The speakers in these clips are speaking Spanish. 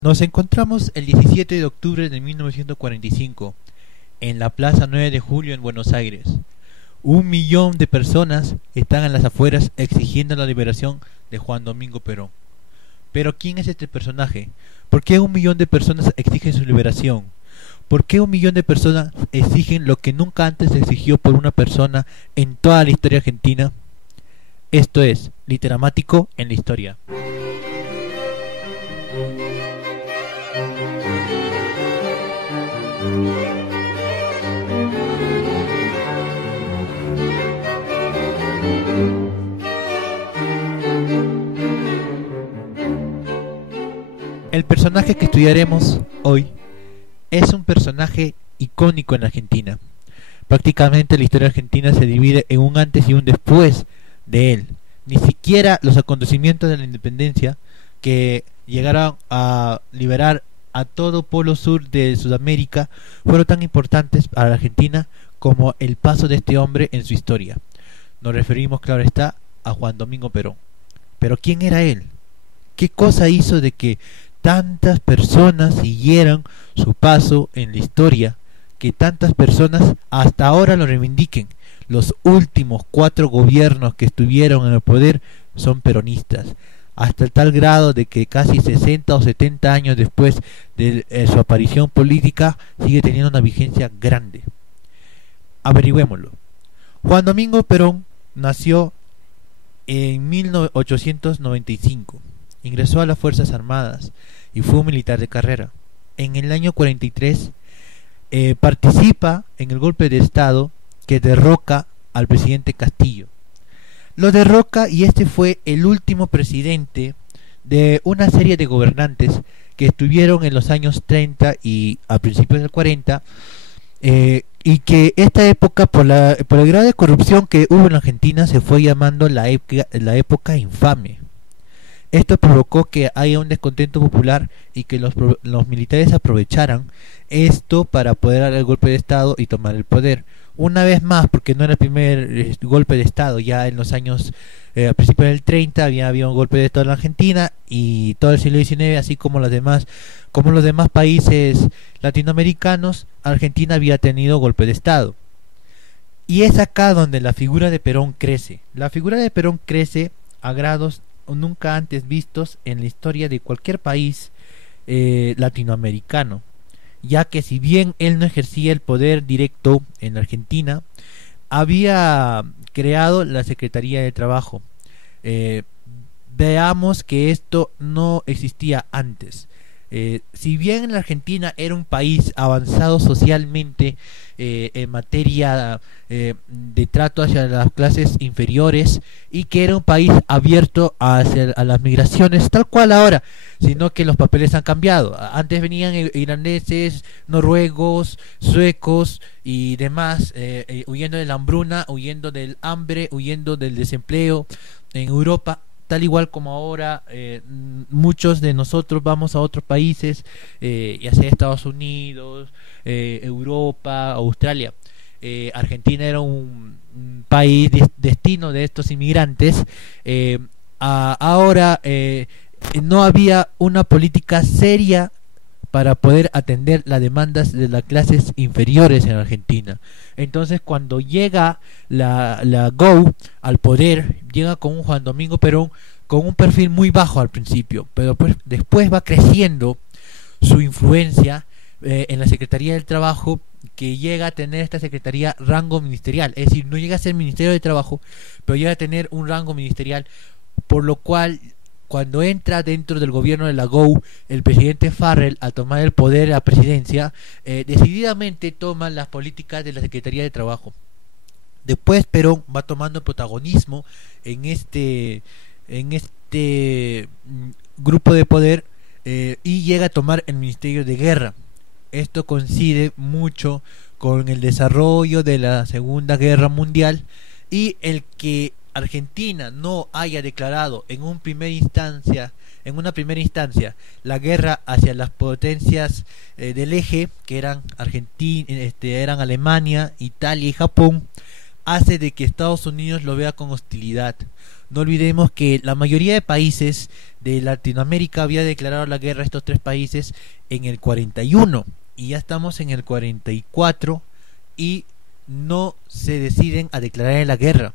Nos encontramos el 17 de octubre de 1945 en la Plaza 9 de Julio en Buenos Aires. 1 millón de personas están en las afueras exigiendo la liberación de Juan Domingo Perón. Pero ¿quién es este personaje? ¿Por qué 1 millón de personas exigen su liberación? ¿Por qué 1 millón de personas exigen lo que nunca antes se exigió por una persona en toda la historia argentina? Esto es Literamático en la Historia. El personaje que estudiaremos hoy es un personaje icónico en Argentina. Prácticamente la historia argentina se divide en un antes y un después de él. Ni siquiera los acontecimientos de la independencia que llegaron a liberar a todo polo sur de Sudamérica fueron tan importantes para la Argentina como el paso de este hombre en su historia. Nos referimos, claro está, a Juan Domingo Perón. Pero ¿quién era él? ¿Qué cosa hizo de que tantas personas siguieran su paso en la historia, que tantas personas hasta ahora lo reivindiquen? Los últimos 4 gobiernos que estuvieron en el poder son peronistas, hasta el tal grado de que casi 60 o 70 años después de su aparición política sigue teniendo una vigencia grande. Averigüémoslo. Juan Domingo Perón nació en 1895. Ingresó a las Fuerzas Armadas y fue un militar de carrera. En el año 43 participa en el golpe de Estado que derroca al presidente Castillo. Lo derroca y este fue el último presidente de una serie de gobernantes que estuvieron en los años 30 y a principios del 40, y que esta época por el grado de corrupción que hubo en Argentina se fue llamando la época infame. Esto provocó que haya un descontento popular y que los militares aprovecharan esto para poder dar el golpe de Estado y tomar el poder. Una vez más, porque no era el primer golpe de Estado, ya en los años, a principios del 30 había un golpe de Estado en la Argentina, y todo el siglo XIX, así como los demás países latinoamericanos, Argentina había tenido golpe de Estado. Y es acá donde la figura de Perón crece. La figura de Perón crece a grados nunca antes vistos en la historia de cualquier país latinoamericano, ya que si bien él no ejercía el poder directo en Argentina, había creado la Secretaría de Trabajo. Veamos que esto no existía antes. Si bien la Argentina era un país avanzado socialmente en materia de trato hacia las clases inferiores, y que era un país abierto a las migraciones tal cual ahora, sino que los papeles han cambiado. Antes venían irlandeses, noruegos, suecos y demás, huyendo de la hambruna, huyendo del hambre, huyendo del desempleo en Europa. Tal igual como ahora muchos de nosotros vamos a otros países, ya sea Estados Unidos, Europa, Australia. Argentina era un país destino de estos inmigrantes. Ahora no había una política seria para poder atender las demandas de las clases inferiores en Argentina. Entonces, cuando llega la GO al poder, llega con un Juan Domingo Perón con un perfil muy bajo al principio, pero pues después va creciendo su influencia en la Secretaría del Trabajo, que llega a tener esta secretaría rango ministerial. Es decir, no llega a ser Ministerio de Trabajo, pero llega a tener un rango ministerial, por lo cual cuando entra dentro del gobierno de la GO, el presidente Farrell, a tomar el poder, la presidencia, decididamente toma las políticas de la Secretaría de Trabajo. Después Perón va tomando protagonismo en este grupo de poder, y llega a tomar el Ministerio de Guerra. Esto coincide mucho con el desarrollo de la Segunda Guerra Mundial, y el que Argentina no haya declarado en una primera instancia la guerra hacia las potencias del eje, que eran eran Alemania, Italia y Japón, hace de que Estados Unidos lo vea con hostilidad. No olvidemos que la mayoría de países de Latinoamérica había declarado la guerra a estos tres países en el 41 y ya estamos en el 44 y no se deciden a declarar la guerra.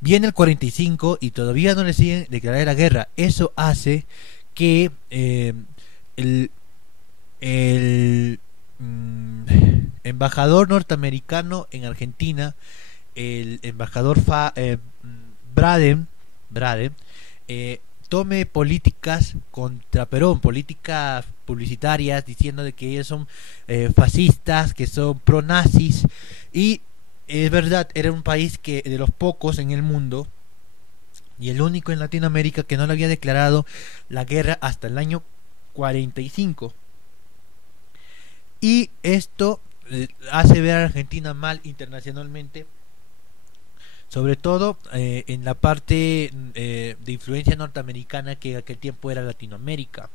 Viene el 45 y todavía no deciden declarar la guerra. Eso hace que el embajador norteamericano en Argentina, el embajador Braden, tome políticas contra Perón, políticas publicitarias diciendo de que ellos son fascistas, que son pro-nazis, y es verdad, era un país que de los pocos en el mundo y el único en Latinoamérica que no le había declarado la guerra hasta el año 45. Y esto hace ver a Argentina mal internacionalmente, sobre todo en la parte de influencia norteamericana que en aquel tiempo era Latinoamérica.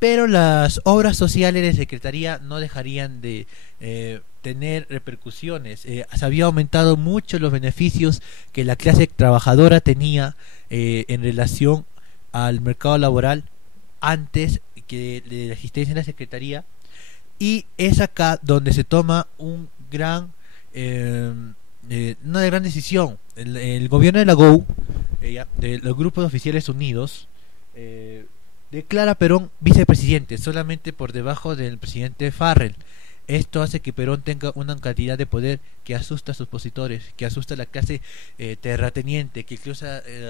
Pero las obras sociales de Secretaría no dejarían de tener repercusiones. Se había aumentado mucho los beneficios que la clase trabajadora tenía en relación al mercado laboral antes que de la existencia de la Secretaría, y es acá donde se toma un gran una gran decisión. El gobierno de la GO, de los grupos oficiales unidos, declara a Perón vicepresidente, solamente por debajo del presidente Farrell. Esto hace que Perón tenga una cantidad de poder que asusta a sus opositores, que asusta a la clase terrateniente, que incluso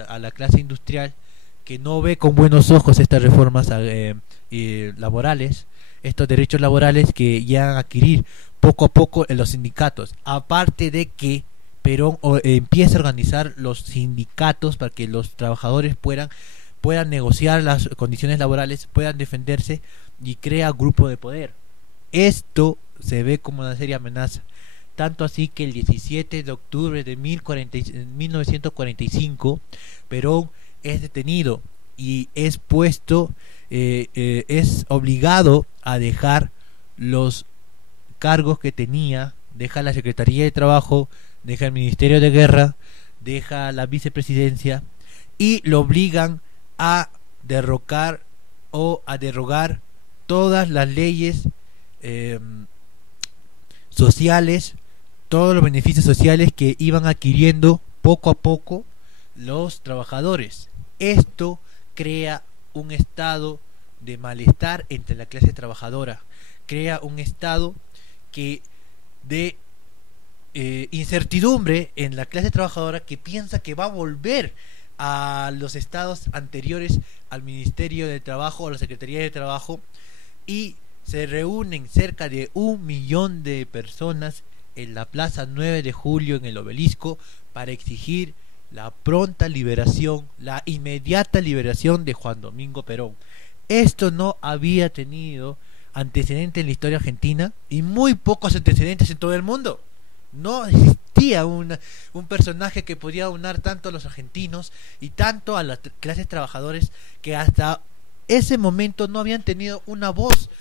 a la clase industrial, que no ve con buenos ojos estas reformas laborales, estos derechos laborales que llegan a adquirir poco a poco en los sindicatos. Aparte de que Perón empieza a organizar los sindicatos para que los trabajadores puedan negociar las condiciones laborales, puedan defenderse, y crea grupo de poder. Esto se ve como una seria amenaza, tanto así que el 17 de octubre de 1945 Perón es detenido y es puesto, es obligado a dejar los cargos que tenía, deja la Secretaría de Trabajo, deja el Ministerio de Guerra, deja la vicepresidencia, y lo obligan a derrocar o a derogar todas las leyes sociales, todos los beneficios sociales que iban adquiriendo poco a poco los trabajadores. Esto crea un estado de malestar entre la clase trabajadora, crea un estado de incertidumbre en la clase trabajadora, que piensa que va a volver a los estados anteriores al Ministerio de Trabajo o a la Secretaría de Trabajo, y se reúnen cerca de 1 millón de personas en la Plaza 9 de Julio, en el Obelisco, para exigir la pronta liberación, la inmediata liberación de Juan Domingo Perón. Esto no había tenido antecedentes en la historia argentina y muy pocos antecedentes en todo el mundo. No existía un personaje que podía unir tanto a los argentinos y tanto a las clases trabajadoras, que hasta ese momento no habían tenido una voz,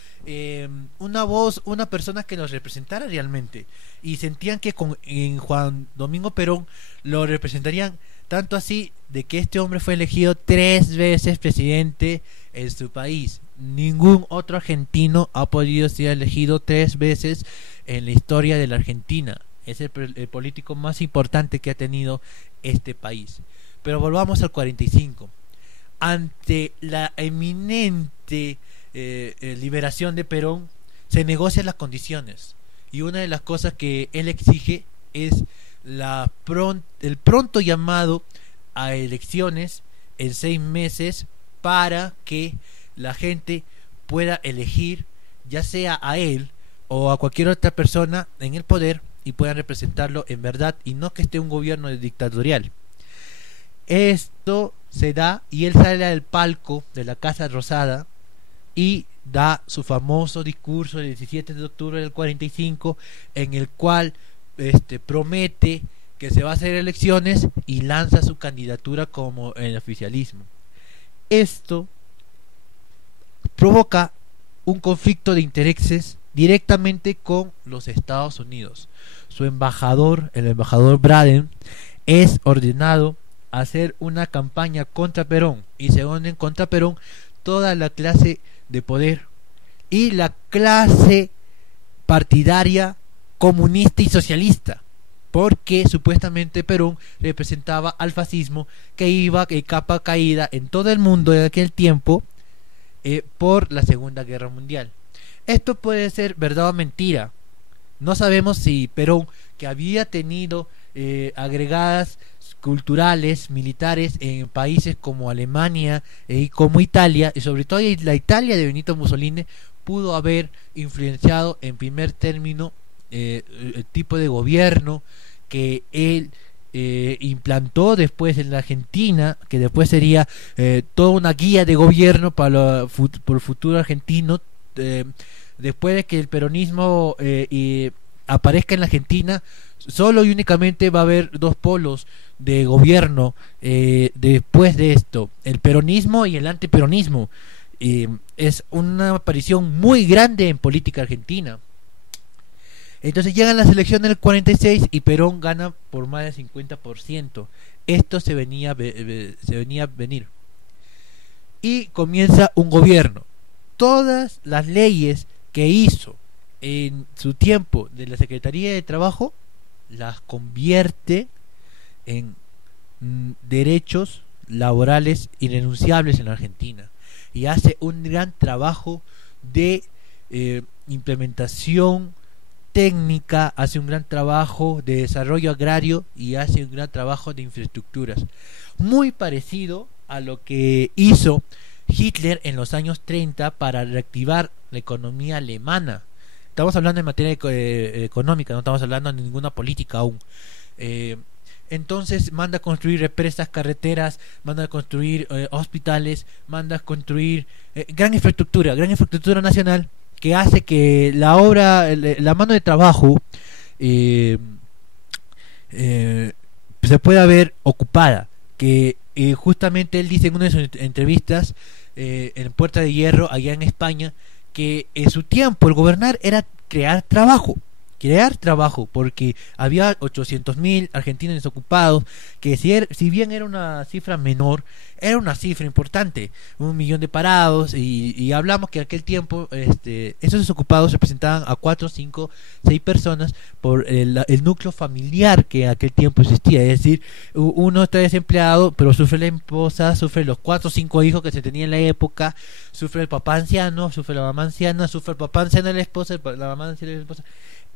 una persona que los representara realmente, y sentían que en Juan Domingo Perón lo representarían, tanto así de que este hombre fue elegido 3 veces presidente en su país. Ningún otro argentino ha podido ser elegido 3 veces en la historia de la Argentina. Es el político más importante que ha tenido este país. Pero volvamos al 45. Ante la eminente liberación de Perón, se negocian las condiciones, y una de las cosas que él exige es el pronto llamado a elecciones en 6 meses, para que la gente pueda elegir ya sea a él o a cualquier otra persona en el poder, y puedan representarlo en verdad, y no que esté un gobierno dictatorial. Esto se da y él sale al palco de la Casa Rosada y da su famoso discurso el 17 de octubre del 45, en el cual promete que se va a hacer elecciones y lanza su candidatura como el oficialismo. Esto provoca un conflicto de intereses directamente con los Estados Unidos. Su embajador, el embajador Braden, es ordenado a hacer una campaña contra Perón, y se unen contra Perón toda la clase de poder y la clase partidaria comunista y socialista, porque supuestamente Perón representaba al fascismo, que iba de capa caída en todo el mundo en aquel tiempo, por la Segunda Guerra Mundial. Esto puede ser verdad o mentira. No sabemos si Perón, que había tenido agregadas culturales, militares en países como Alemania y como Italia, y sobre todo la Italia de Benito Mussolini, pudo haber influenciado en primer término el tipo de gobierno que él implantó después en la Argentina, que después sería toda una guía de gobierno para el futuro argentino. Después de que el peronismo aparezca en la Argentina, solo y únicamente va a haber dos polos de gobierno después de esto: el peronismo y el antiperonismo. Es una aparición muy grande en política argentina. Entonces llegan las elecciones del 46 y Perón gana por más del 50%. Esto se venía a venir. Y comienza un gobierno. Todas las leyes que hizo en su tiempo de la Secretaría de Trabajo las convierte en derechos laborales irrenunciables en la Argentina, y hace un gran trabajo de implementación técnica, hace un gran trabajo de desarrollo agrario y hace un gran trabajo de infraestructuras, muy parecido a lo que hizo Hitler en los años 30 para reactivar la economía alemana. Estamos hablando en materia económica, no estamos hablando de ninguna política aún. Entonces manda a construir represas, carreteras, manda a construir hospitales, manda a construir gran infraestructura nacional, que hace que la obra, la mano de trabajo se pueda ver ocupada. Que justamente él dice en una de sus entrevistas en Puerta de Hierro, allá en España, que en su tiempo el gobernar era crear trabajo, porque había 800.000 argentinos desocupados, que si bien era una cifra menor, era una cifra importante, 1 millón de parados, y hablamos que en aquel tiempo esos desocupados representaban a 4, 5, 6 personas por el núcleo familiar que en aquel tiempo existía. Es decir, uno está desempleado, pero sufre la esposa, sufre los 4 o 5 hijos que se tenía en la época, sufre el papá anciano, sufre la mamá anciana, sufre el papá anciano de la esposa, la mamá anciana de la esposa.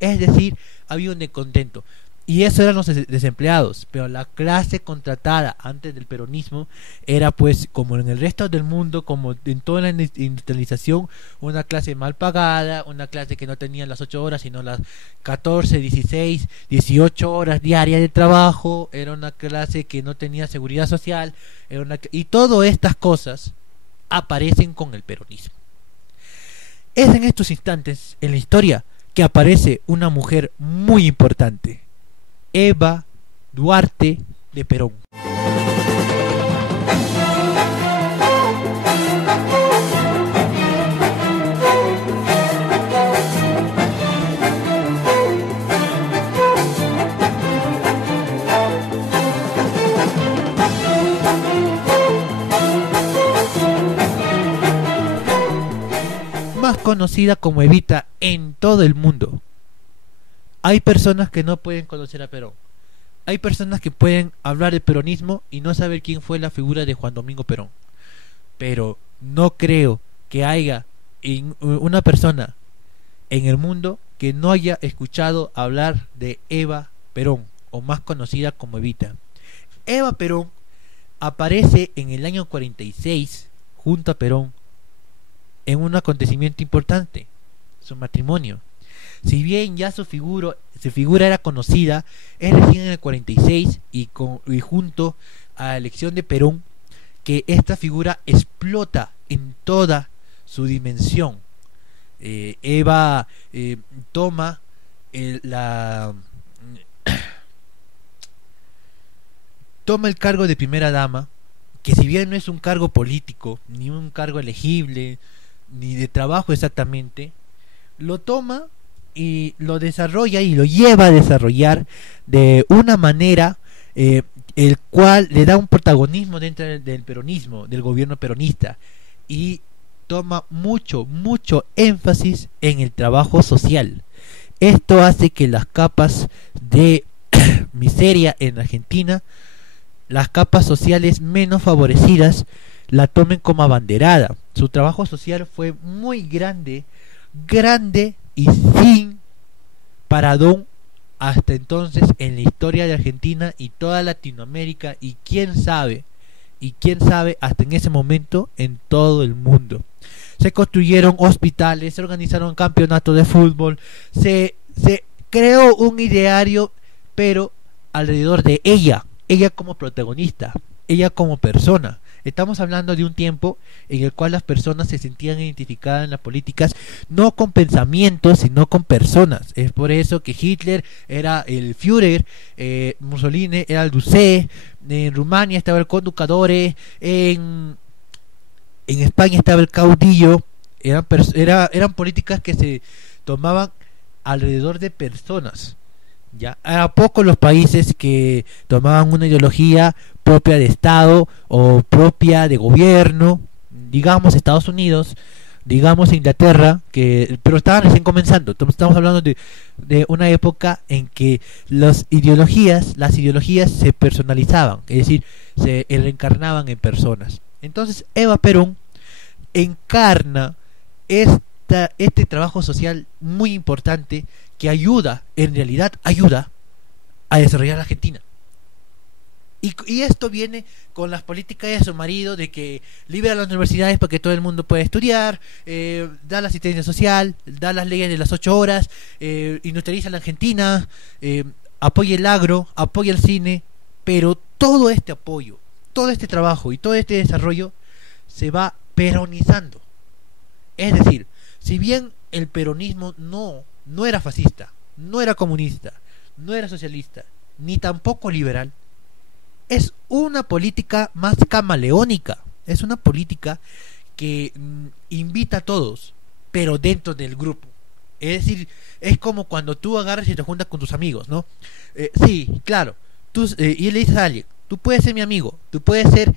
Es decir, había un descontento. Y eso eran los desempleados. Pero la clase contratada antes del peronismo era, pues, como en el resto del mundo, como en toda la industrialización, una clase mal pagada, una clase que no tenía las 8 horas, sino las 14, 16, 18 horas diarias de trabajo. Era una clase que no tenía seguridad social. Y todas estas cosas aparecen con el peronismo. Es en estos instantes, en la historia, que aparece una mujer muy importante, Eva Duarte de Perón. Más conocida como Evita en todo el mundo. Hay personas que no pueden conocer a Perón. Hay personas que pueden hablar de peronismo y no saber quién fue la figura de Juan Domingo Perón. Pero no creo que haya una persona en el mundo que no haya escuchado hablar de Eva Perón, o más conocida como Evita. Eva Perón aparece en el año 46 junto a Perón en un acontecimiento importante, su matrimonio. Si bien ya su figura era conocida, es recién en el 46 y junto a la elección de Perón que esta figura explota en toda su dimensión. Eva toma toma el cargo de primera dama, que si bien no es un cargo político, ni un cargo elegible, ni de trabajo exactamente, lo toma y lo desarrolla y lo lleva a desarrollar de una manera eh, el cual le da un protagonismo dentro del peronismo, del gobierno peronista, y toma mucho énfasis en el trabajo social. Esto hace que las capas de miseria en Argentina, las capas sociales menos favorecidas, la tomen como abanderada. Su trabajo social fue muy grande y sin paradón hasta entonces en la historia de Argentina y toda Latinoamérica, y quién sabe hasta en ese momento en todo el mundo. Se construyeron hospitales, se organizaron campeonatos de fútbol, se creó un ideario, pero alrededor de ella como protagonista, ella como persona. Estamos hablando de un tiempo en el cual las personas se sentían identificadas en las políticas no con pensamientos, sino con personas. Es por eso que Hitler era el Führer, Mussolini era el Duce, en Rumania estaba el Conducadore, en España estaba el caudillo. Eran políticas que se tomaban alrededor de personas. Ya, a pocos los países que tomaban una ideología propia de Estado o propia de gobierno, digamos Estados Unidos, digamos Inglaterra, pero estaban recién comenzando. Estamos hablando de una época en que las ideologías se personalizaban, es decir, se reencarnaban en personas. Entonces Eva Perón encarna este trabajo social muy importante que en realidad ayuda a desarrollar la Argentina. Y esto viene con las políticas de su marido, de que libera las universidades para que todo el mundo pueda estudiar, da la asistencia social, da las leyes de las 8 horas, industrializa la Argentina, apoya el agro, apoya el cine, pero todo este apoyo, todo este trabajo y todo este desarrollo se va peronizando. Es decir, si bien el peronismo no era fascista, no era comunista, no era socialista, ni tampoco liberal, es una política más camaleónica, es una política que invita a todos, pero dentro del grupo. Es decir, es como cuando tú agarras y te juntas con tus amigos, ¿no? Sí, claro, y le dices a alguien, tú puedes ser mi amigo, tú puedes ser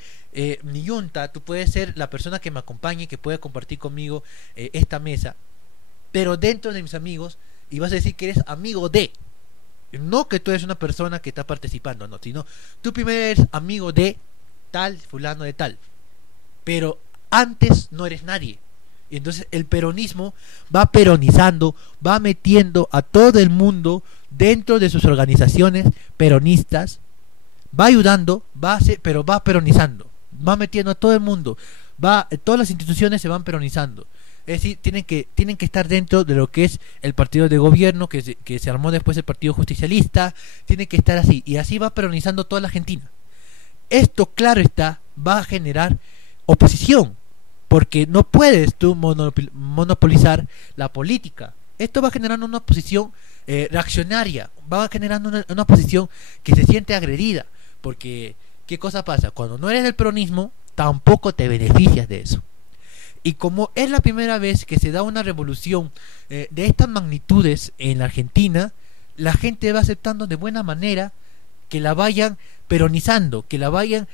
mi yunta, tú puedes ser la persona que me acompañe, que pueda compartir conmigo esta mesa, pero dentro de mis amigos, y vas a decir que eres amigo de, no que tú eres una persona que está participando, no, sino tú primero eres amigo de tal, fulano de tal, pero antes no eres nadie. Y entonces el peronismo va peronizando, va metiendo a todo el mundo dentro de sus organizaciones peronistas, va ayudando, pero va peronizando, va metiendo a todo el mundo, todas las instituciones se van peronizando. Es decir, tienen que estar dentro de lo que es el partido de gobierno que se armó después el Partido Justicialista. Tienen que estar así, y así va peronizando toda la Argentina. Esto, claro está, va a generar oposición, porque no puedes tú monopolizar la política. Esto va generando una oposición reaccionaria, va generando una oposición que se siente agredida, porque ¿qué cosa pasa? Cuando no eres del peronismo, tampoco te beneficias de eso. Y como es la primera vez que se da una revolución de estas magnitudes en la Argentina, la gente va aceptando de buena manera que la vayan peronizando, que la vayan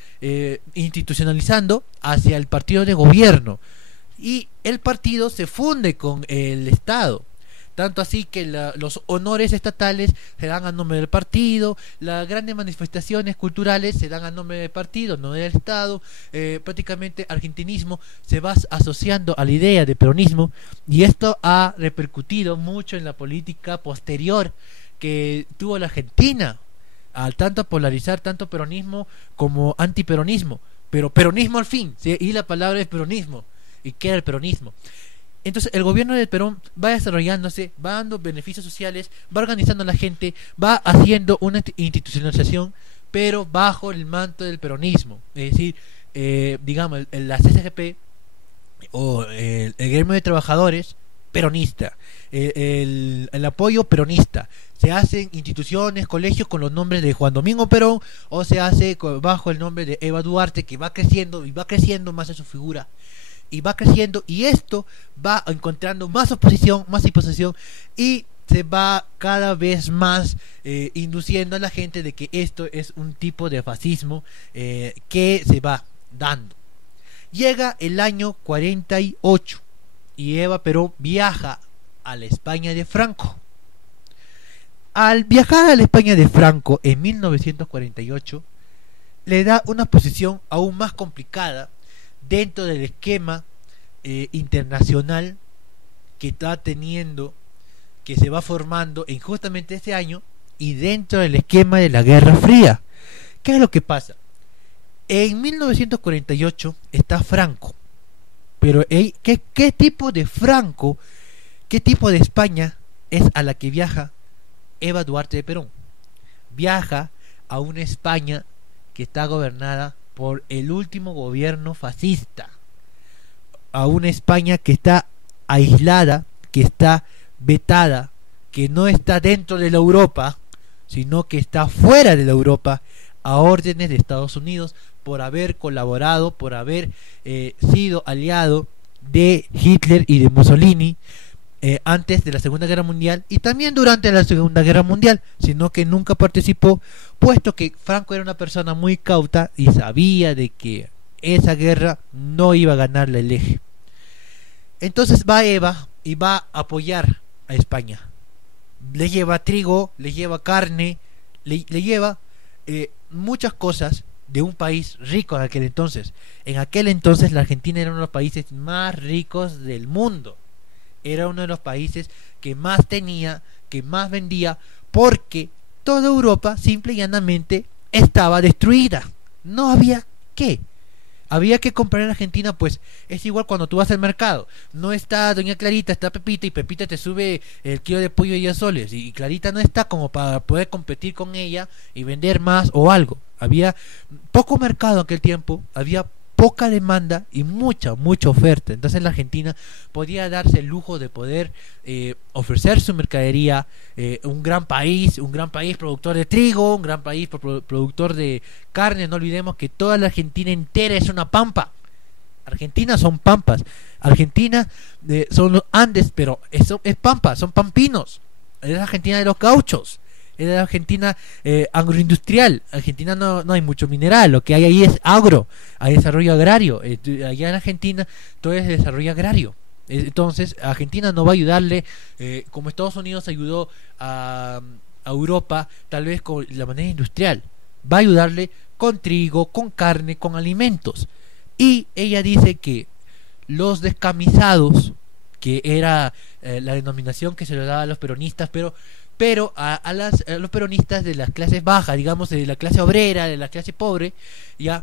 institucionalizando hacia el partido de gobierno. Y el partido se funde con el Estado. Tanto así que los honores estatales se dan a nombre del partido, las grandes manifestaciones culturales se dan a nombre del partido, no del Estado. Prácticamente argentinismo se va asociando a la idea de peronismo, y esto ha repercutido mucho en la política posterior que tuvo la Argentina, al tanto polarizar tanto peronismo como antiperonismo, pero peronismo al fin, ¿sí? Y la palabra es peronismo. ¿Y qué era el peronismo? Entonces el gobierno de Perón va desarrollándose, va dando beneficios sociales, va organizando a la gente, va haciendo una institucionalización, pero bajo el manto del peronismo. Es decir, digamos, la CGP o el gremio de trabajadores peronista, el apoyo peronista. Se hacen instituciones, colegios con los nombres de Juan Domingo Perón, o se hace bajo el nombre de Eva Duarte, que va creciendo y va creciendo más en su figura. Y va creciendo, y esto va encontrando más oposición, y se va cada vez más induciendo a la gente de que esto es un tipo de fascismo que se va dando. Llega el año 48 y Eva Perón viaja a la España de Franco. Al viajar a la España de Franco en 1948, le da una posición aún más complicada dentro del esquema internacional que está teniendo, que se va formando en justamente este año, y dentro del esquema de la Guerra Fría. ¿Qué es lo que pasa? En 1948 está Franco, pero ¿qué tipo de Franco, qué tipo de España es a la que viaja Eva Duarte de Perón? Viaja a una España que está gobernada por el último gobierno fascista, a una España que está aislada, que está vetada, que no está dentro de la Europa, sino que está fuera de la Europa, a órdenes de Estados Unidos, por haber colaborado, por haber sido aliado de Hitler y de Mussolini antes de la Segunda Guerra Mundial y también durante la Segunda Guerra Mundial, sino que nunca participó, puesto que Franco era una persona muy cauta y sabía de que esa guerra no iba a ganarle el eje. Entonces va Eva y va a apoyar a España. Le lleva trigo, le lleva carne, le lleva muchas cosas de un país rico en aquel entonces. En aquel entonces la Argentina era uno de los países más ricos del mundo. Era uno de los países que más tenía, que más vendía, porque toda Europa simple y llanamente estaba destruida. No había qué. Había que comprar en Argentina, pues es igual cuando tú vas al mercado. No está Doña Clarita, está Pepita, y Pepita te sube el kilo de pollo de 10 soles. Y Clarita no está como para poder competir con ella y vender más o algo. Había poco mercado en aquel tiempo, había poca demanda y mucha oferta. Entonces la Argentina podía darse el lujo de poder ofrecer su mercadería, un gran país productor de trigo, un gran país productor de carne. No olvidemos que toda la Argentina entera es una pampa. Argentina son pampas, Argentina son los Andes, pero eso es pampa, son pampinos. Es la Argentina de los gauchos. Es la Argentina agroindustrial. Argentina no hay mucho mineral, lo que hay ahí es hay desarrollo agrario. Allá en Argentina todo es desarrollo agrario. Entonces Argentina no va a ayudarle como Estados Unidos ayudó a Europa, tal vez con la manera industrial. Va a ayudarle con trigo, con carne, con alimentos. Y ella dice que los descamisados, que era la denominación que se le daba a los peronistas, pero a los peronistas de las clases bajas, digamos de la clase obrera, de la clase pobre, ya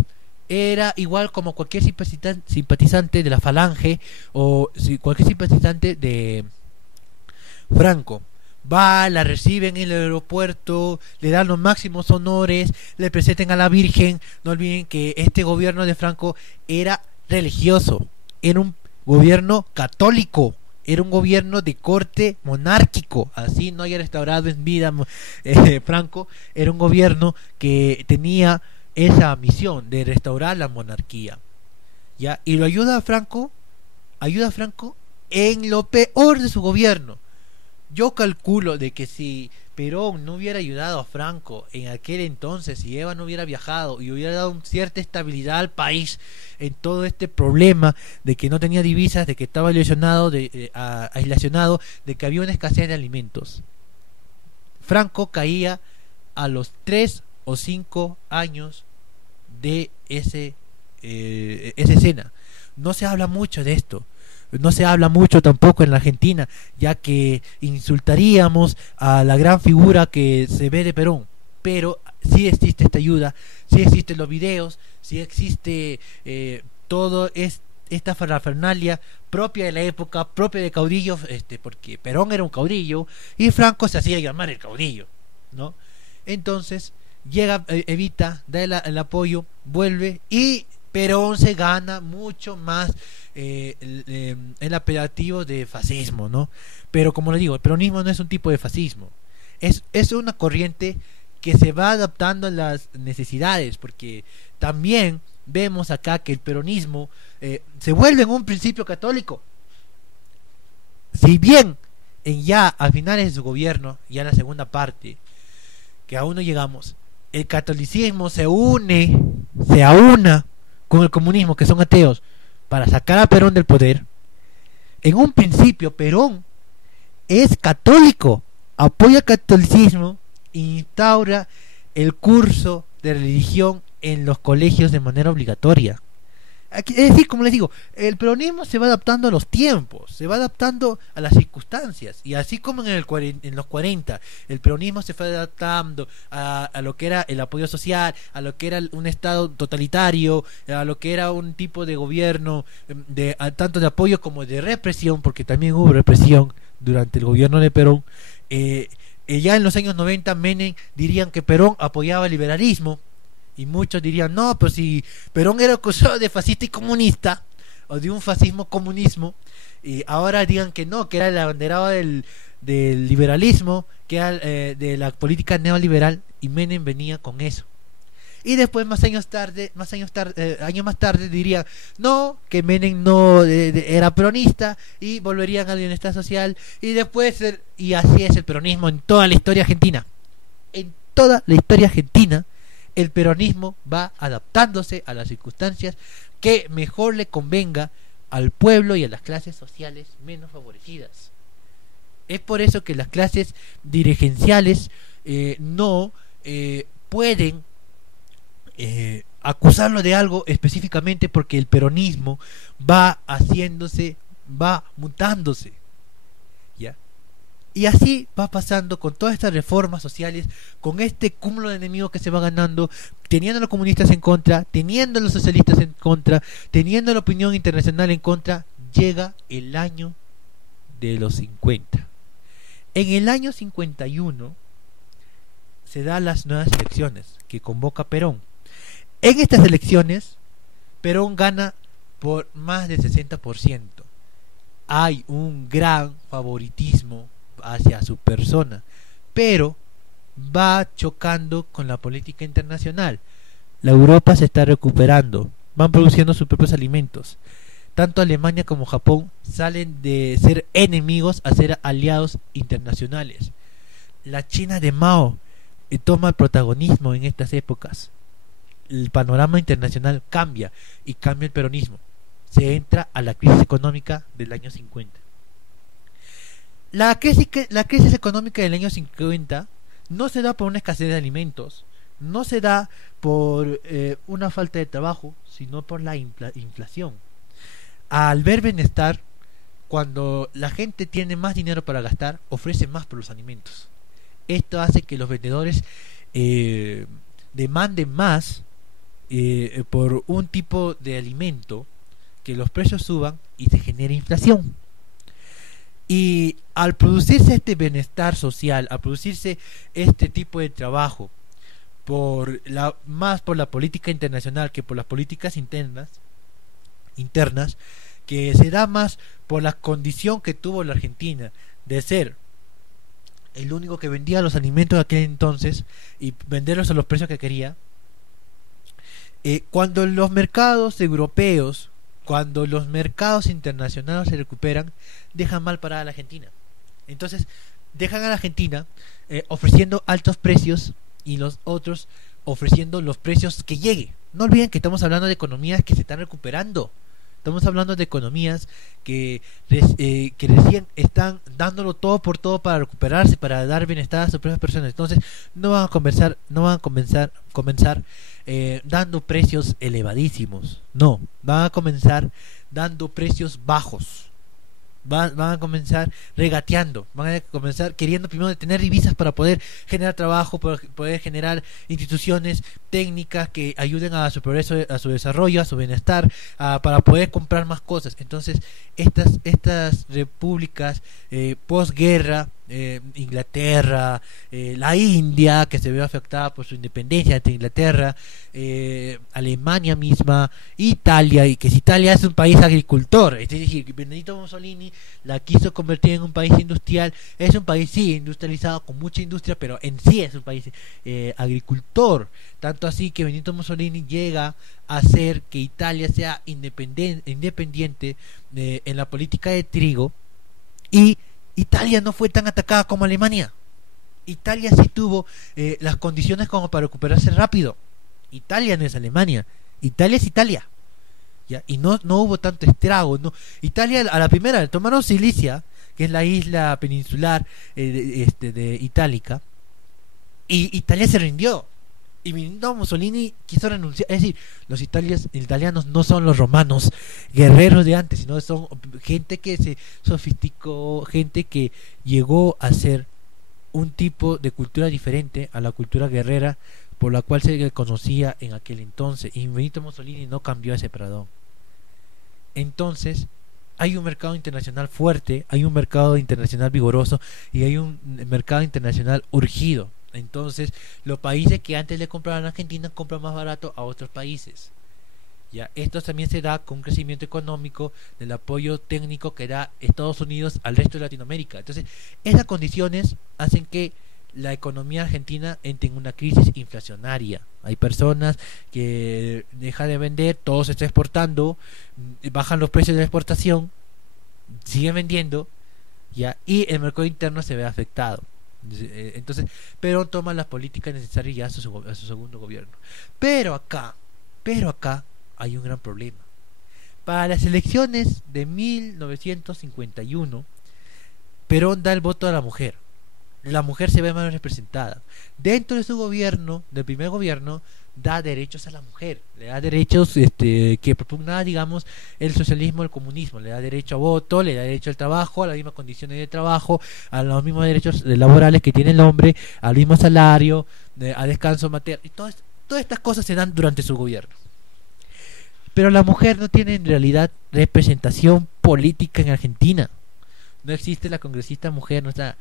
era igual como cualquier simpatizante de la Falange o cualquier simpatizante de Franco. Va, la reciben en el aeropuerto, le dan los máximos honores, le presenten a la Virgen. No olviden que este gobierno de Franco era religioso, era un gobierno católico, era un gobierno de corte monárquico, así no haya restaurado en vida Franco, era un gobierno que tenía esa misión de restaurar la monarquía, ¿ya? Y lo ayuda a Franco en lo peor de su gobierno. Yo calculo de que si Perón no hubiera ayudado a Franco en aquel entonces, si Eva no hubiera viajado y hubiera dado cierta estabilidad al país en todo este problema de que no tenía divisas, de que estaba aislacionado, de que había una escasez de alimentos, Franco caía a los 3 o 5 años de esa escena. No se habla mucho de esto. No se habla mucho tampoco en la Argentina, ya que insultaríamos a la gran figura que se ve de Perón. Pero sí existe esta ayuda, sí existen los videos, sí existe todo esta parafernalia propia de la época, propia de caudillos, porque Perón era un caudillo y Franco se hacía llamar el caudillo, ¿no? Entonces llega Evita, da el apoyo, vuelve y Perón se gana mucho más el apelativo de fascismo, ¿no? Pero como le digo, el peronismo no es un tipo de fascismo, es una corriente que se va adaptando a las necesidades, porque también vemos acá que el peronismo se vuelve en un principio católico. Si bien ya a finales de su gobierno, ya en la segunda parte, que aún no llegamos, el catolicismo se aúna con el comunismo, que son ateos, para sacar a Perón del poder. En un principio Perón es católico, apoya el catolicismo, instaura el curso de religión en los colegios de manera obligatoria. Es decir, como les digo, el peronismo se va adaptando a los tiempos, se va adaptando a las circunstancias, y así como en los 40 el peronismo se fue adaptando a lo que era el apoyo social, a lo que era un estado totalitario, a lo que era un tipo de gobierno tanto de apoyo como de represión, porque también hubo represión durante el gobierno de Perón. Ya en los años 90 Menem dirían que Perón apoyaba el liberalismo, y muchos dirían, no, pues si Perón era acusado de fascista y comunista, o de un fascismo-comunismo, y ahora digan que no, que era el abanderado del liberalismo, que era de la política neoliberal, y Menem venía con eso. Y después, años más tarde dirían, no, que Menem no era peronista, y volverían al bienestar social, y después, y así es el peronismo en toda la historia argentina. En toda la historia argentina, el peronismo va adaptándose a las circunstancias que mejor le convenga al pueblo y a las clases sociales menos favorecidas. Es por eso que las clases dirigenciales no pueden acusarlo de algo específicamente, porque el peronismo va mutándose, ¿ya? Y así va pasando con todas estas reformas sociales, con este cúmulo de enemigos que se va ganando, teniendo a los comunistas en contra, teniendo a los socialistas en contra, teniendo la opinión internacional en contra. Llega el año de los 50. En el año 51 se dan las nuevas elecciones que convoca Perón. En estas elecciones Perón gana por más del 60%. Hay un gran favoritismo hacia su persona, pero va chocando con la política internacional. La Europa se está recuperando, van produciendo sus propios alimentos. Tanto Alemania como Japón salen de ser enemigos a ser aliados internacionales. La China de Mao toma el protagonismo en estas épocas. El panorama internacional cambia, y cambia el peronismo. Se entra a la crisis económica del año 50. La crisis económica del año 50 no se da por una escasez de alimentos, no se da por una falta de trabajo, sino por la inflación. Al ver bienestar, cuando la gente tiene más dinero para gastar, ofrece más por los alimentos. Esto hace que los vendedores demanden más por un tipo de alimento, que los precios suban y se genere inflación. Y al producirse este bienestar social, al producirse este tipo de trabajo, más por la política internacional que por las políticas internas, que se da más por la condición que tuvo la Argentina de ser el único que vendía los alimentos de aquel entonces y venderlos a los precios que quería. Cuando los mercados europeos, cuando los mercados internacionales se recuperan, dejan mal parada a la Argentina. Entonces dejan a la Argentina ofreciendo altos precios, y los otros ofreciendo los precios que llegue. No olviden que estamos hablando de economías que se están recuperando. Estamos hablando de economías que recién están dándolo todo por todo para recuperarse, para dar bienestar a sus propias personas. Entonces no van a comenzar dando precios elevadísimos. No, van a comenzar dando precios bajos. Van a comenzar regateando, van a comenzar queriendo primero tener divisas para poder generar trabajo, para poder generar instituciones técnicas que ayuden a su progreso, a su desarrollo, a su bienestar, para poder comprar más cosas. Entonces estas repúblicas posguerra, Inglaterra, la India, que se ve afectada por su independencia de Inglaterra, Alemania misma, Italia, y que si Italia es un país agricultor, es decir, Benito Mussolini la quiso convertir en un país industrial. Es un país sí industrializado, con mucha industria, pero en sí es un país agricultor, tanto así que Benito Mussolini llega a hacer que Italia sea independiente en la política de trigo, y Italia no fue tan atacada como Alemania. Italia sí tuvo las condiciones como para recuperarse rápido. Italia no es Alemania, Italia es Italia, ¿ya? Y no hubo tanto estrago, no. Italia a la primera le tomaron Sicilia, que es la isla peninsular de Itálica, y Italia se rindió. Y Benito Mussolini quiso renunciar. Es decir, los italianos no son los romanos guerreros de antes, sino son gente que se sofisticó, gente que llegó a ser un tipo de cultura diferente a la cultura guerrera por la cual se conocía en aquel entonces. Y Benito Mussolini no cambió ese paradón. Entonces hay un mercado internacional fuerte, hay un mercado internacional vigoroso y hay un mercado internacional urgido. Entonces los países que antes le compraban a Argentina compran más barato a otros países. Ya, esto también se da con un crecimiento económico del apoyo técnico que da Estados Unidos al resto de Latinoamérica. Entonces esas condiciones hacen que la economía argentina entre en una crisis inflacionaria. Hay personas que dejan de vender, todo se está exportando, bajan los precios de la exportación, siguen vendiendo, ya, y el mercado interno se ve afectado. Entonces Perón toma las políticas necesarias ya a su segundo gobierno. Pero acá hay un gran problema. Para las elecciones de 1951, Perón da el voto a la mujer. La mujer se ve más representada. Dentro de su gobierno, del primer gobierno, da derechos a la mujer. Le da derechos que propugna, digamos, el socialismo, el comunismo. Le da derecho a voto, le da derecho al trabajo, a las mismas condiciones de trabajo, a los mismos derechos laborales que tiene el hombre, al mismo salario, a descanso materno. Y todas estas cosas se dan durante su gobierno. Pero la mujer no tiene en realidad representación política en Argentina. No existe la congresista mujer, no está.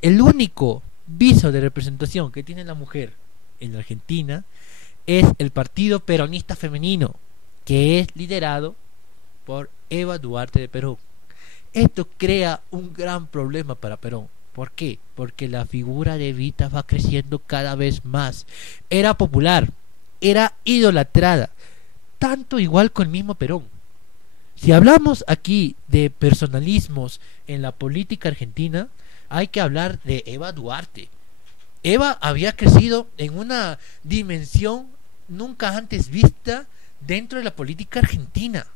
El único viso de representación que tiene la mujer en la Argentina es el Partido Peronista Femenino, que es liderado por Eva Duarte de Perón. Esto crea un gran problema para Perón. ¿Por qué? Porque la figura de Evita va creciendo cada vez más. Era popular, era idolatrada, tanto igual con el mismo Perón. Si hablamos aquí de personalismos en la política argentina, hay que hablar de Eva Duarte. Eva había crecido en una dimensión nunca antes vista dentro de la política argentina,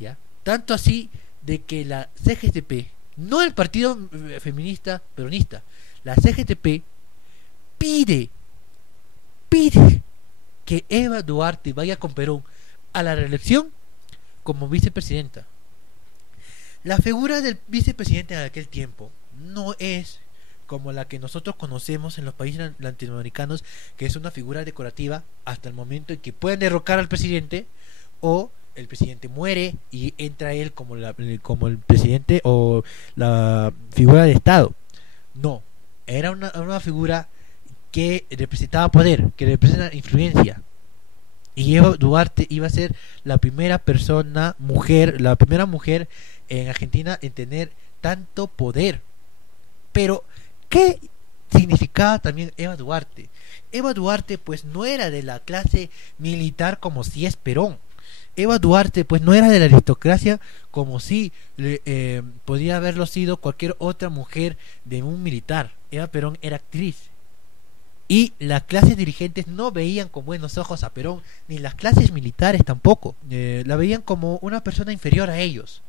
¿ya? Tanto así de que la CGTP, no el Partido Feminista Peronista, la CGTP pide que Eva Duarte vaya con Perón a la reelección como vicepresidenta. La figura del vicepresidente en aquel tiempo no es como la que nosotros conocemos en los países latinoamericanos, que es una figura decorativa hasta el momento en que pueden derrocar al presidente o el presidente muere y entra él como el presidente o la figura de Estado. No, era una figura que representaba poder, que representa influencia. Y Eva Duarte iba a ser la primera mujer en Argentina en tener tanto poder. Pero ¿qué significaba también Eva Duarte? Eva Duarte pues no era de la clase militar como si es Perón. Eva Duarte pues no era de la aristocracia como si podía haberlo sido cualquier otra mujer de un militar. Eva Perón era actriz. Y las clases dirigentes no veían con buenos ojos a Perón, ni las clases militares tampoco. La veían como una persona inferior a ellos.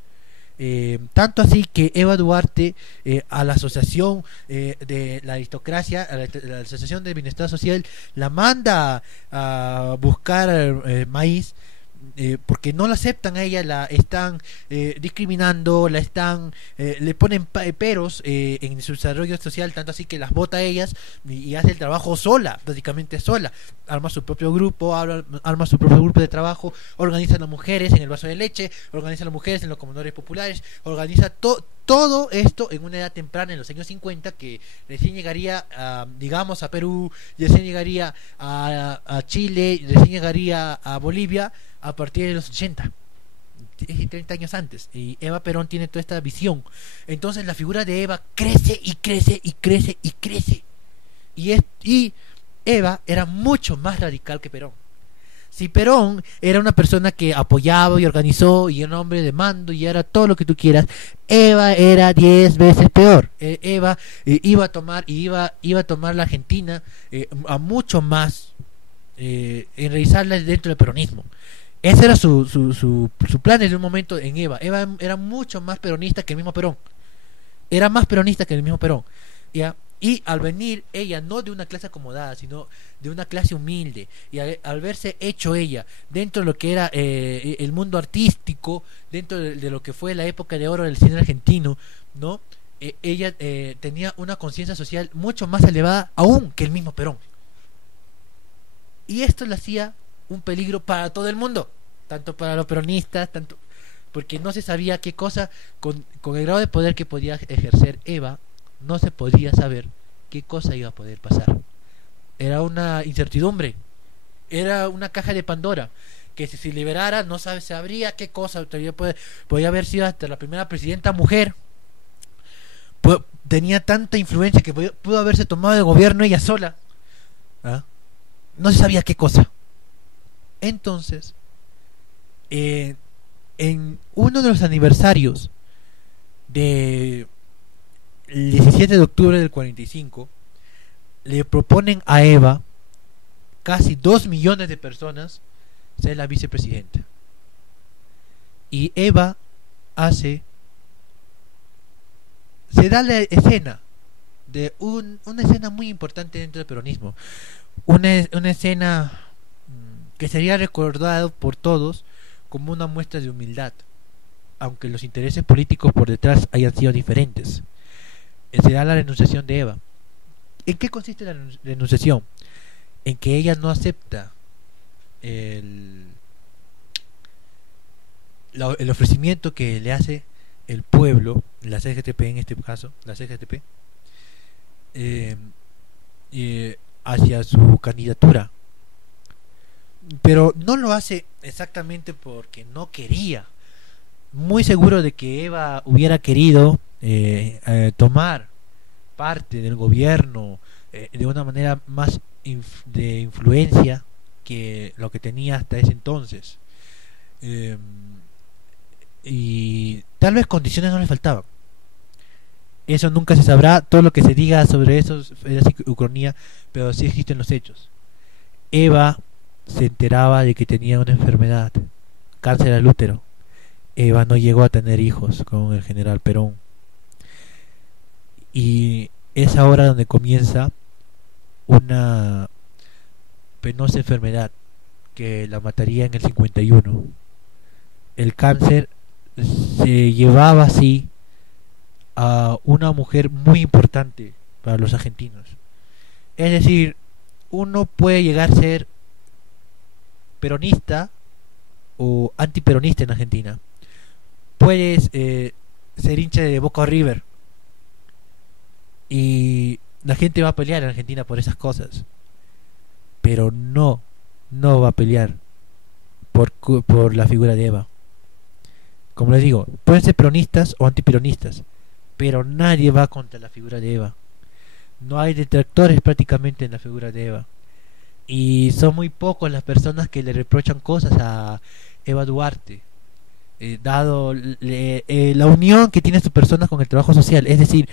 Tanto así que Eva Duarte a la asociación de la aristocracia, a la asociación del bienestar social, la manda a buscar maíz, porque no la aceptan a ella, la están discriminando, le ponen peros en su desarrollo social, tanto así que las vota a ellas y hace el trabajo sola, prácticamente sola. Arma su propio grupo, arma su propio grupo de trabajo, organiza a las mujeres en el vaso de leche, organiza a las mujeres en los comedores populares, organiza todo esto en una edad temprana, en los años 50, que recién llegaría digamos a Perú, recién llegaría a Chile, recién llegaría a Bolivia a partir de los 80, 30 años antes. Y Eva Perón tiene toda esta visión. Entonces la figura de Eva crece y crece y crece y crece. Y Eva era mucho más radical que Perón. Si Perón era una persona que apoyaba y organizó y era un hombre de mando y era todo lo que tú quieras, Eva era 10 veces peor. Eva iba a tomar iba a tomar la Argentina a mucho más, en realizarla dentro del peronismo. Ese era su plan desde un momento en Eva. Eva era mucho más peronista que el mismo Perón. Era más peronista que el mismo Perón. ¿Ya? Y al venir ella no de una clase acomodada, sino de una clase humilde, y al verse hecho ella dentro de lo que era el mundo artístico, dentro de lo que fue la época de oro del cine argentino, ¿no? Ella tenía una conciencia social mucho más elevada aún que el mismo Perón. Y esto le hacía un peligro para todo el mundo, tanto para los peronistas, tanto porque no se sabía qué cosa, con el grado de poder que podía ejercer Eva, no se podía saber qué cosa iba a poder pasar. Era una incertidumbre, era una caja de Pandora, que si se liberara no sabría qué cosa. Podía haber sido hasta la primera presidenta mujer. Tenía tanta influencia que pudo haberse tomado el gobierno ella sola. ¿Ah? No se sabía qué cosa. Entonces, en uno de los aniversarios de el 17 de octubre del 45, le proponen a Eva, casi 2 millones de personas, ser la vicepresidenta. Y Eva se da la escena de una escena muy importante dentro del peronismo, una escena que sería recordado por todos como una muestra de humildad, aunque los intereses políticos por detrás hayan sido diferentes. Se da la renunciación de Eva. ¿En qué consiste la renunciación? En que ella no acepta el ofrecimiento que le hace el pueblo, la CGTP en este caso, la CGTP, hacia su candidatura. Pero no lo hace exactamente porque no quería. Muy seguro de que Eva hubiera querido tomar parte del gobierno de una manera más de influencia que lo que tenía hasta ese entonces, y tal vez condiciones no le faltaban. Eso nunca se sabrá. Todo lo que se diga sobre eso es ucronía, pero sí existen los hechos. Eva se enteraba de que tenía una enfermedad, cáncer al útero. Eva no llegó a tener hijos con el general Perón. Y es ahora donde comienza una penosa enfermedad que la mataría en el 51. El cáncer se llevaba así a una mujer muy importante para los argentinos. Es decir, uno puede llegar a ser peronista o antiperonista en Argentina. Puedes ser hincha de Boca o River, y la gente va a pelear en Argentina por esas cosas, pero no va a pelear por la figura de Eva. Como les digo, pueden ser peronistas o antiperonistas, pero nadie va contra la figura de Eva. No hay detractores prácticamente en la figura de Eva, y son muy pocos las personas que le reprochan cosas a Eva Duarte, dado la unión que tiene su persona con el trabajo social. Es decir,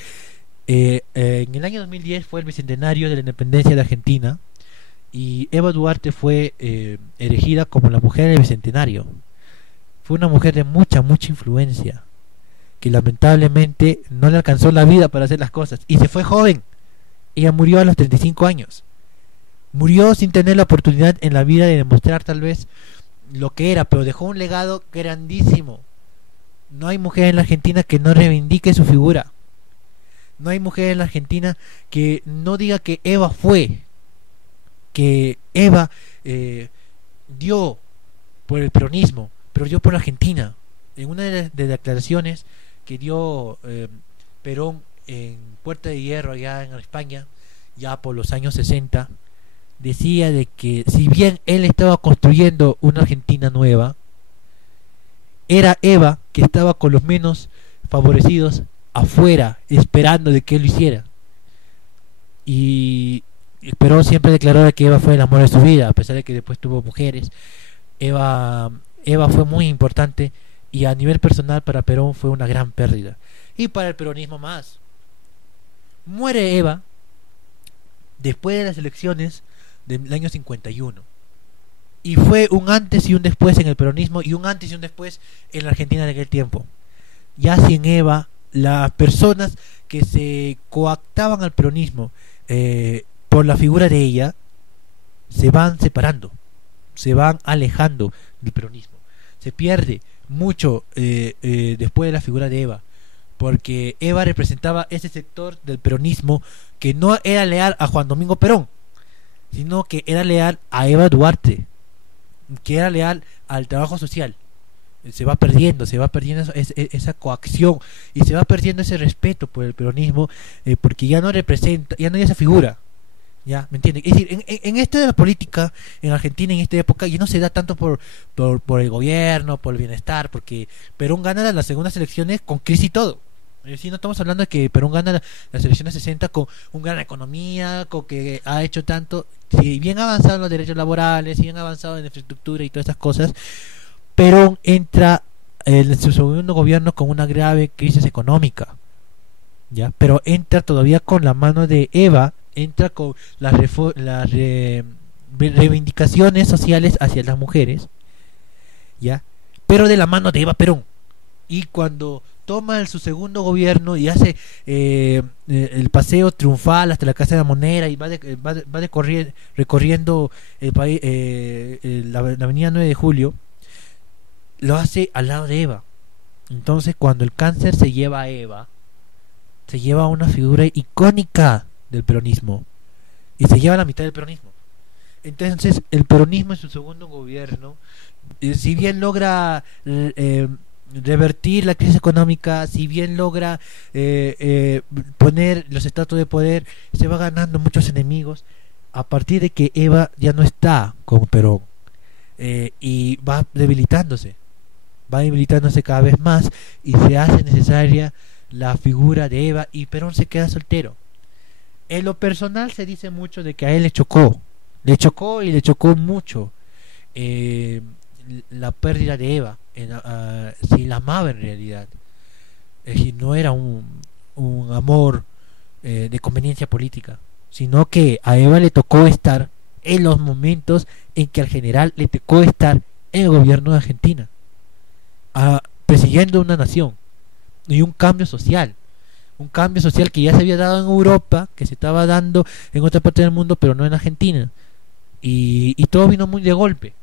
en el año 2010 fue el bicentenario de la independencia de Argentina, y Eva Duarte fue elegida como la mujer del bicentenario. Fue una mujer de mucha influencia, que lamentablemente no le alcanzó la vida para hacer las cosas, y se fue joven. Ella murió a los 35 años. Murió sin tener la oportunidad en la vida de demostrar tal vez lo que era, pero dejó un legado grandísimo. No hay mujer en la Argentina que no reivindique su figura. No hay mujer en la Argentina que no diga que Eva fue, que Eva dio por el peronismo, pero dio por la Argentina. En una de las declaraciones que dio Perón en Puerta de Hierro, allá en España, ya por los años 60, decía de que si bien él estaba construyendo una Argentina nueva, era Eva que estaba con los menos favorecidos afuera, esperando de que él lo hiciera. Y Perón siempre declaró de que Eva fue el amor de su vida, a pesar de que después tuvo mujeres. Eva, Eva fue muy importante y a nivel personal para Perón fue una gran pérdida. Y para el peronismo más. Muere Eva después de las elecciones del año 51. Y fue un antes y un después en el peronismo y un antes y un después en la Argentina de aquel tiempo. Ya sin Eva, las personas que se coactaban al peronismo por la figura de ella se van separando, se van alejando del peronismo. Se pierde mucho después de la figura de Eva, porque Eva representaba ese sector del peronismo que no era leal a Juan Domingo Perón, sino que era leal a Eva Duarte, que era leal al trabajo social. Se va perdiendo esa coacción y se va perdiendo ese respeto por el peronismo, porque ya no representa, ya no hay esa figura. ¿Ya? ¿Me entienden? Es decir, en esto de la política en Argentina en esta época ya no se da tanto por el gobierno, por el bienestar, porque Perón gana las segundas elecciones con crisis y todo. Es decir, no estamos hablando de que Perón gana las elecciones 60 con una gran economía, con que ha hecho tanto, si bien ha avanzado en los derechos laborales, si bien ha avanzado en la infraestructura y todas esas cosas. Perón entra en su segundo gobierno con una grave crisis económica, ¿ya? Pero entra todavía con la mano de Eva, entra con las reivindicaciones sociales hacia las mujeres, ¿ya? Pero de la mano de Eva Perón. Y cuando toma su segundo gobierno y hace el paseo triunfal hasta la Casa de la Moneda y va recorriendo el país, la avenida 9 de Julio, lo hace al lado de Eva. Entonces cuando el cáncer se lleva a Eva, se lleva a una figura icónica del peronismo y se lleva a la mitad del peronismo. Entonces el peronismo en su segundo gobierno, si bien logra revertir la crisis económica, si bien logra poner los estratos de poder, se va ganando muchos enemigos a partir de que Eva ya no está con Perón, y va debilitándose cada vez más y se hace necesaria la figura de Eva y Perón se queda soltero. En lo personal se dice mucho de que a él le chocó mucho la pérdida de Eva, si la amaba en realidad. Es decir, no era un amor de conveniencia política, sino que a Eva le tocó estar en los momentos en que al general le tocó estar en el gobierno de Argentina, presidiendo una nación y un cambio social que ya se había dado en Europa, que se estaba dando en otra parte del mundo, pero no en Argentina, y todo vino muy de golpe,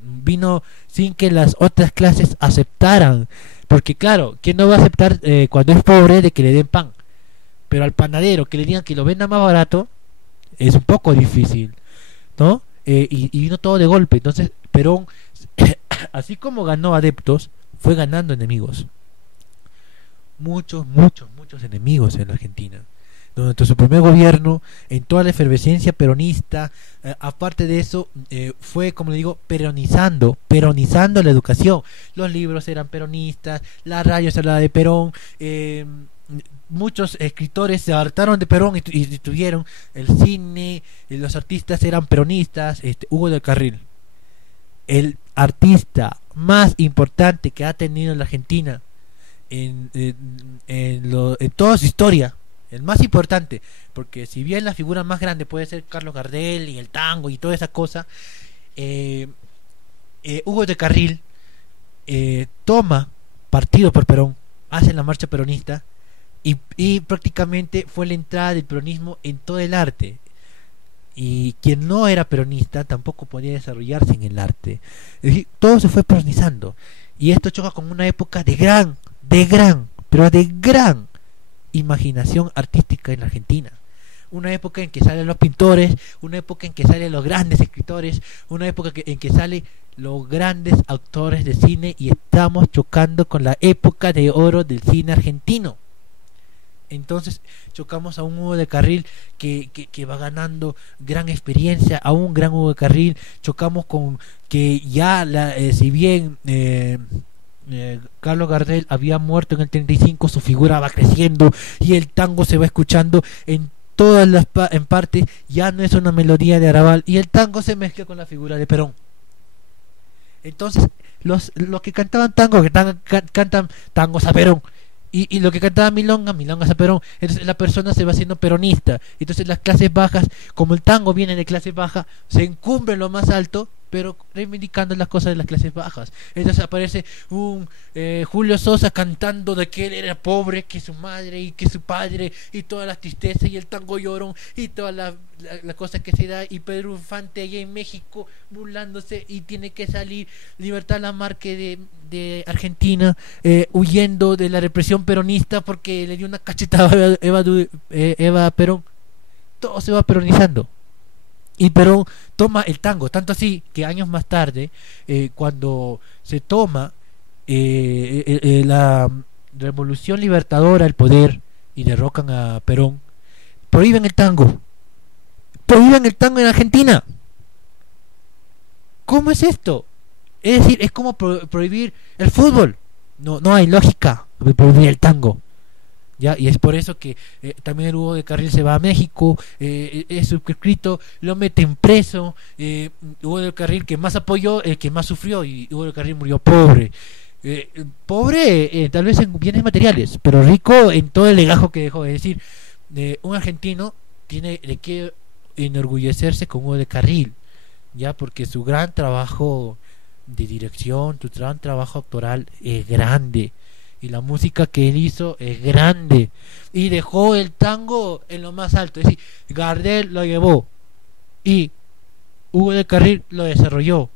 vino sin que las otras clases aceptaran, porque claro, ¿quién no va a aceptar cuando es pobre de que le den pan? Pero al panadero que le digan que lo venda más barato es un poco difícil, ¿no? Y vino todo de golpe. Entonces Perón, así como ganó adeptos, fue ganando enemigos, muchos enemigos en la Argentina. Durante su primer gobierno, en toda la efervescencia peronista, aparte de eso, fue, como le digo, peronizando la educación. Los libros eran peronistas, la radio se hablaba de Perón, muchos escritores se hartaron de Perón y tuvieron el cine, los artistas eran peronistas. Hugo del Carril, el artista más importante que ha tenido la Argentina en toda su historia, el más importante, porque si bien la figura más grande puede ser Carlos Gardel y el tango y toda esa cosa, Hugo de Carril toma partido por Perón, hace la marcha peronista y prácticamente fue la entrada del peronismo en todo el arte. Y quien no era peronista tampoco podía desarrollarse en el arte. Es decir, todo se fue peronizando, y esto choca con una época de gran imaginación artística en la Argentina. Una época en que salen los pintores, una época en que salen los grandes escritores, una época en que salen los grandes actores de cine, y estamos chocando con la época de oro del cine argentino. Entonces chocamos a un Hugo de Carril que va ganando gran experiencia, a un gran Hugo de Carril. Chocamos con que ya si bien Carlos Gardel había muerto en el 35, su figura va creciendo y el tango se va escuchando en todas las en partes, ya no es una melodía de Arrabal y el tango se mezcla con la figura de Perón. Entonces los que cantaban tango, cantan tangos a Perón, y lo que cantaba milongas a Perón. Entonces la persona se va haciendo peronista. Entonces las clases bajas, como el tango viene de clase baja, se encumbre en lo más alto, pero reivindicando las cosas de las clases bajas. Entonces aparece un Julio Sosa cantando de que él era pobre, que su madre y que su padre, y todas las tristezas, y el tango llorón, y todas las cosas que se da, y Pedro Infante allá en México burlándose, y tiene que salir Libertad Lamarque de Argentina, huyendo de la represión peronista porque le dio una cachetada a Eva Perón. Todo se va peronizando. Y Perón toma el tango, tanto así que años más tarde, cuando se toma la revolución libertadora, el poder, y derrocan a Perón, prohíben el tango. Prohíben el tango en Argentina. ¿Cómo es esto? Es decir, es como prohibir el fútbol. No hay lógica de prohibir el tango. ¿Ya? Y es por eso que también Hugo de Carril se va a México, es subscrito, lo meten preso. Hugo de Carril, que más apoyó, el que más sufrió, y Hugo de Carril murió pobre. Pobre tal vez en bienes materiales, pero rico en todo el legajo que dejó. Es decir, un argentino tiene de qué enorgullecerse con Hugo de Carril, ya, porque su gran trabajo de dirección, su gran trabajo actoral es grande, y la música que él hizo es grande, y dejó el tango en lo más alto. Es decir, Gardel lo llevó y Hugo de Carril lo desarrolló,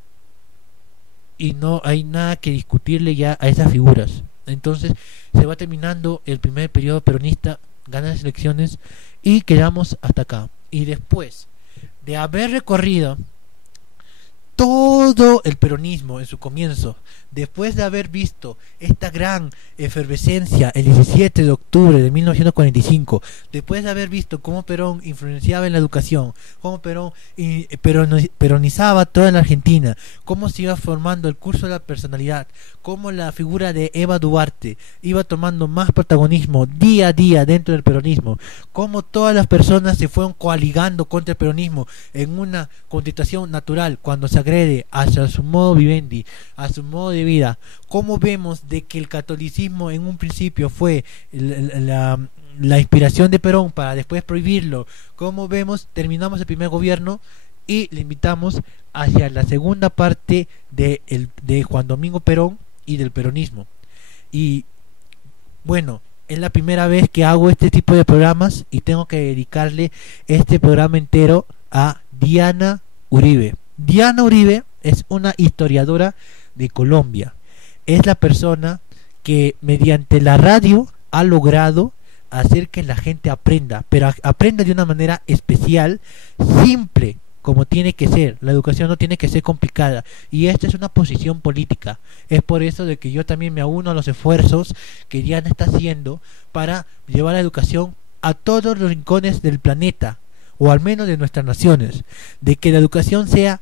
y no hay nada que discutirle ya a esas figuras. Entonces se va terminando el primer periodo peronista, ganan las elecciones y quedamos hasta acá. Y después de haber recorrido todo el peronismo en su comienzo, después de haber visto esta gran efervescencia el 17 de octubre de 1945, después de haber visto cómo Perón influenciaba en la educación, cómo Perón peronizaba toda la Argentina, cómo se iba formando el curso de la personalidad, cómo la figura de Eva Duarte iba tomando más protagonismo día a día dentro del peronismo, cómo todas las personas se fueron coaligando contra el peronismo en una contestación natural cuando se agrede hacia su modo vivendi, a su modo de vida. Cómo vemos de que el catolicismo en un principio fue la inspiración de Perón para después prohibirlo. Cómo vemos, terminamos el primer gobierno y le invitamos hacia la segunda parte de Juan Domingo Perón y del peronismo. Y bueno, es la primera vez que hago este tipo de programas y tengo que dedicarle este programa entero a Diana Uribe. Diana Uribe es una historiadora de Colombia. Es la persona que mediante la radio ha logrado hacer que la gente aprenda, pero aprenda de una manera especial, simple, como tiene que ser. La educación no tiene que ser complicada, y esta es una posición política. Es por eso de que yo también me uno a los esfuerzos que Diana está haciendo para llevar la educación a todos los rincones del planeta, o al menos de nuestras naciones, de que la educación sea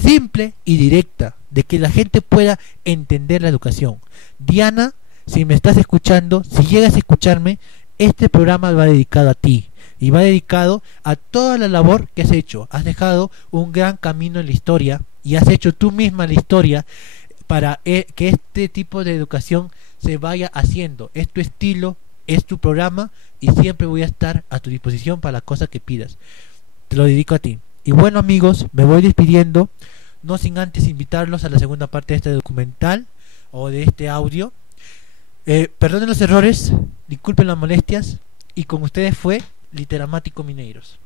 simple y directa, de que la gente pueda entender la educación. Diana, si me estás escuchando, si llegas a escucharme, este programa va dedicado a ti, y va dedicado a toda la labor que has hecho. Has dejado un gran camino en la historia, y has hecho tú misma la historia para que este tipo de educación se vaya haciendo. Es tu estilo, es tu programa, y siempre voy a estar a tu disposición para las cosas que pidas. Te lo dedico a ti. Y bueno, amigos, me voy despidiendo, no sin antes invitarlos a la segunda parte de este documental o de este audio. Perdonen los errores, disculpen las molestias, y con ustedes fue Literamático Mineiros.